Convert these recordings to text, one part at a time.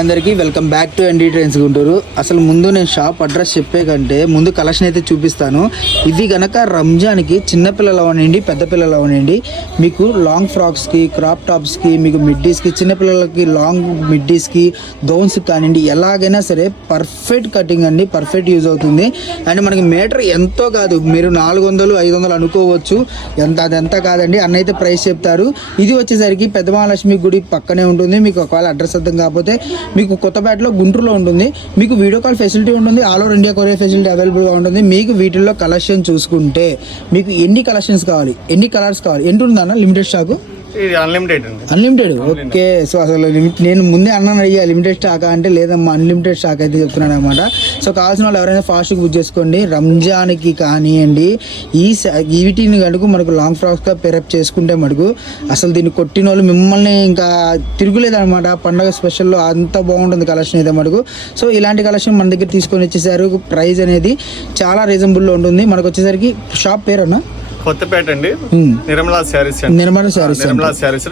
అందరికీ welcome back to ND trains Guntur. అసలు ముందు నేను షాప్ అడ్రస్ చెప్పే కంటే ముందు కలెక్షన్ అయితే చూపిస్తాను. ఇది గనక రంజాన్కి చిన్నపిల్లలు అవనండి, పెద్ద పిల్లలు అవనండి, మీకు లాంగ్ ఫ్రాక్స్కి, క్రాప్ టాప్స్కి, మీకు మిడ్డీస్కి, చిన్నపిల్లలకి లాంగ్ మిడ్డీస్కి, గౌన్స్కి కానివ్వండి, ఎలాగైనా సరే పర్ఫెక్ట్ కటింగ్ అండి, పర్ఫెక్ట్ యూజ్ అవుతుంది. అండ్ మనకి మీటర్ ఎంతో కాదు, మీరు 400-500 అనుకోవచ్చు, అదంతా కాదండి. అన్నైతే ప్రైస్ చెప్తారు. ఇది వచ్చేసరికి పెద్ద మహాలక్ష్మి గుడి పక్కనే ఉంటుంది. మీకు ఒకవేళ అడ్రస్ అర్థం కాకపోతే మీకు కొత్తపేటలో గుంటూరులో ఉంటుంది. మీకు వీడియో కాల్ ఫెసిలిటీ ఉంటుంది, all over India courier facility అవైలబుల్గా ఉంటుంది. మీకు వీటిల్లో కలెక్షన్ చూసుకుంటే మీకు ఎన్ని కలెక్షన్స్ కావాలి, ఎన్ని కలర్స్ కావాలి, ఎంత ఉందన్న limited stock? Unlimited. Okay. So అసలు నేను ముందే అన్నాను అయ్యా లిమిటెడ్ స్టాక్ అంటే, లేదమ్మా అన్లిమిటెడ్ స్టాక్ అయితే చెప్తున్నాను అనమాట. సో కావాల్సిన వాళ్ళు ఎవరైనా ఫాస్ట్గా బుక్ చేసుకోండి. రంజాన్కి కానివ్వండి, వీటిని కనుక మనకు లాంగ్ ఫ్రాక్స్గా పేరప్ చేసుకుంటే మటుకు అసలు దీన్ని కొట్టిన వాళ్ళు మిమ్మల్ని ఇంకా తిరుగులేదనమాట. పండగ స్పెషల్లో అంత బాగుంటుంది కలెక్షన్ అయితే మటుకు. సో ఇలాంటి కలెక్షన్ మన దగ్గర తీసుకొని వచ్చేసారు. ప్రైస్ అనేది చాలా రీజనబుల్లో ఉంటుంది. మనకు వచ్చేసరికి షాప్ పేరన్నా కొత్తపేట అండి, నిర్మలా శారీస్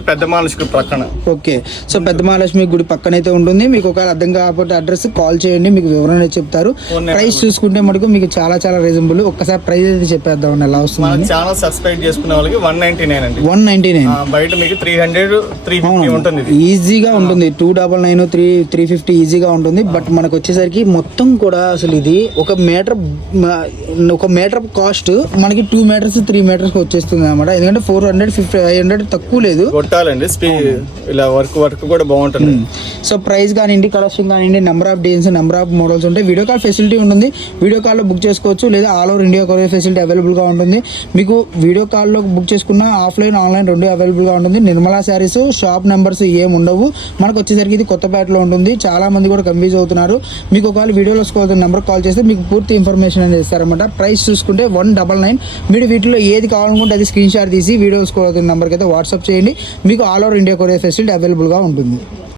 పెద్ద మహాలక్ష్మి ప్రక్కన. ఓకే. సో పెద్ద మహాలక్ష్మి గుడి పక్కన అయితే ఉంటుంది. మీకు ఒకవేళ అర్థం కాకపోతే అడ్రస్ కాల్ చేయండి, మీకు వివరణ చెప్తారు. ప్రైస్ చూసుకుంటే మటుకు మీకు చాలా చాలా రీజనబుల్. ఒక్కసారి ప్రైస్ అయితే చెప్పేద్దాం ఎలా వస్తుంది. ఛానల్ సబ్స్క్రైబ్ చేసుకునే వాళ్ళకి 199 అండి. 199. బయట మీకు 300-350 ఉంటుంది. ఈజీగా ఉంటుంది. 299-350 ఈజీగా ఉంటుంది. బట్ మనకు వచ్చేసరికి మొత్తం కూడా అసలు ఇది ఒక మీటర్ కాస్ట్ మనకి 2 మీటర్స్ 3 మీటర్స్ వచ్చేస్తుంది అనమాట. ఎందుకంటే 400-500 తక్కువ లేదు. కొట్టాలండి ఇలా వర్క్ కూడా బాగుంటుంది. సో ప్రైస్ కానివ్వండి, కలెక్షన్ కానివ్వండి, number of designs, number of models ఉంటాయి. వీడియో కాల్ ఫెసిలిటీ ఉంటుంది. వీడియో కాల్లో బుక్ చేసుకోవచ్చు, లేదా all over India courier facility అవైలబుల్గా ఉంటుంది. మీకు వీడియో కాల్లో బుక్ చేసుకున్న ఆఫ్లైన్ ఆన్లైన్ రెండు అవైలబుల్గా ఉంటుంది. నిర్మలా శారీస్ షాప్ నెంబర్స్ ఏమి ఉండవు. మనకు వచ్చేసరికి ఇది కొత్తపేటలో ఉంటుంది. చాలా మంది కూడా కన్ఫ్యూజ్ అవుతున్నారు. మీకు ఒకవేళ వీడియోలో నెంబర్ కాల్ చేస్తే మీకు పూర్తి ఇన్ఫర్మేషన్ అనేది ఇస్తారన్నమాట. ప్రైస్ చూసుకుంటే 199. మీరు వీటిలో ఏది కావాలనుకుంటే అది స్క్రీన్ షాట్ తీసి వీడియోస్ నెంబర్కి అయితే వాట్సాప్ చేయండి. మీకు all over India courier facility అవైలబుల్గా ఉంటుంది.